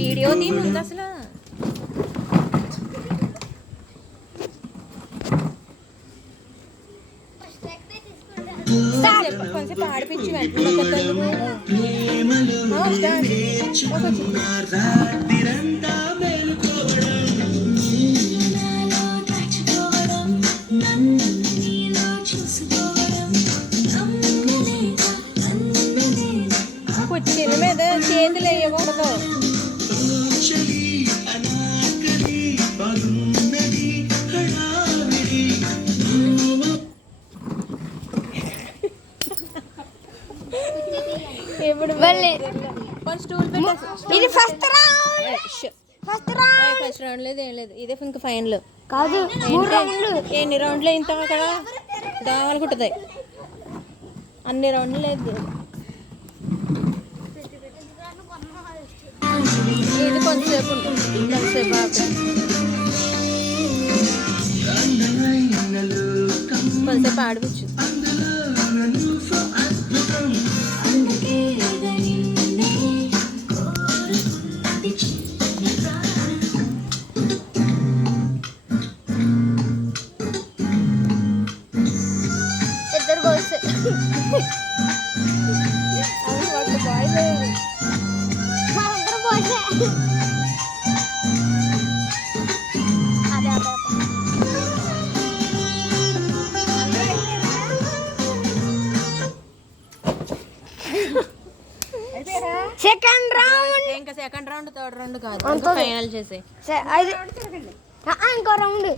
Video తీ ముందు అసలు కొంచెం ఆడిపించి కుర్చీల మీద చేతులు వేయకూడదు. ఇప్పుడు ఇది ఫస్ట్ రౌండ్ లేదు ఏం లేదు, ఇదే ఇంకా ఫైనల్ కాదు. ఎన్ని రౌండ్లు ఇంత అక్కడ దావాలకుంటుంది, అన్ని రౌండ్లు లేదు. ఇది కొంతసేపు ఉంటుంది, కొంతసేపు కొంతసేపు ఆడిపించు. ఇద్దరు కోసే సెకండ్ రౌండ్, ఇంకా సెకండ్ రౌండ్ థర్డ్ రౌండ్ కాదు, ఫైనల్ చేసే ఇంకో రౌండ్.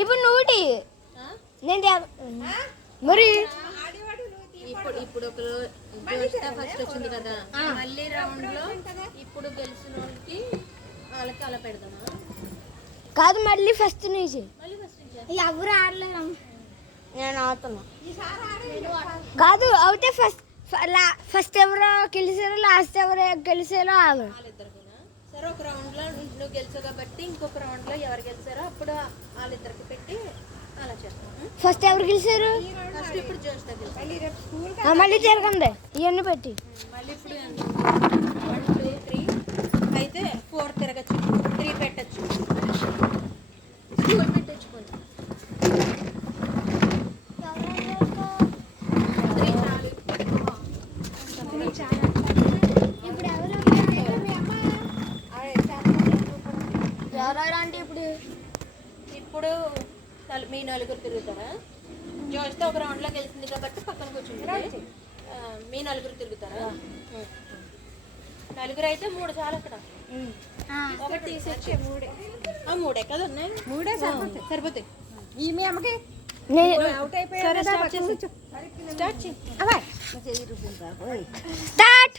ఇప్పుడు నూటి నేను మరి ఇప్పుడు ఒక ఫస్ట్ వచ్చింది కదా, మళ్ళీ రౌండ్ లో ఇప్పుడు గెలిచిన వాళ్ళకి అలా పెడదామా? కాదు, మళ్ళీ ఫస్ట్ నుంచి. ఎవరు ఆడలేదు, నేను ఆడుతున్నా. కాదు, అవుతే ఫస్ట్ ఎవరో గెలిచారో లాస్ట్ ఎవరో గెలిచారో ఆగు. సరే, ఒక రౌండ్ లో నువ్వు గెలిచావు కాబట్టి ఇంకొక రౌండ్ లో ఎవరు గెలిచారో అప్పుడు వాళ్ళిద్దరికి పెట్టి అలా చేస్తాం. ఫస్ట్ ఎవరు గెలిచారు? ఫస్ట్ ఇప్పుడు జ్యోష్ణ మళ్ళీ జరగండి ఇవన్నీ పెట్టి. మళ్ళీ ఇప్పుడు 1 2 3 అయితే 4 తిరగచ్చు, 3 పెట్టచ్చు, 4 పెట్టచ్చు. అంటే ఇప్పుడు మీ నలుగురు తిరుగుతారా? జోస్తే ఒక రౌండ్ లో గెలిచింది కాబట్టి పక్కన కూర్చుంటుంది. మీ నలుగురు తిరుగుతారా? నలుగురు అయితే 3 చాలు అక్కడ. ఒకటి తీసేసి 3 కదా ఉన్నాయి, 3 సరిపోతాయి. ఈ మీ అమ్మకి అవుట్ అయిపోయారు. స్టార్ట్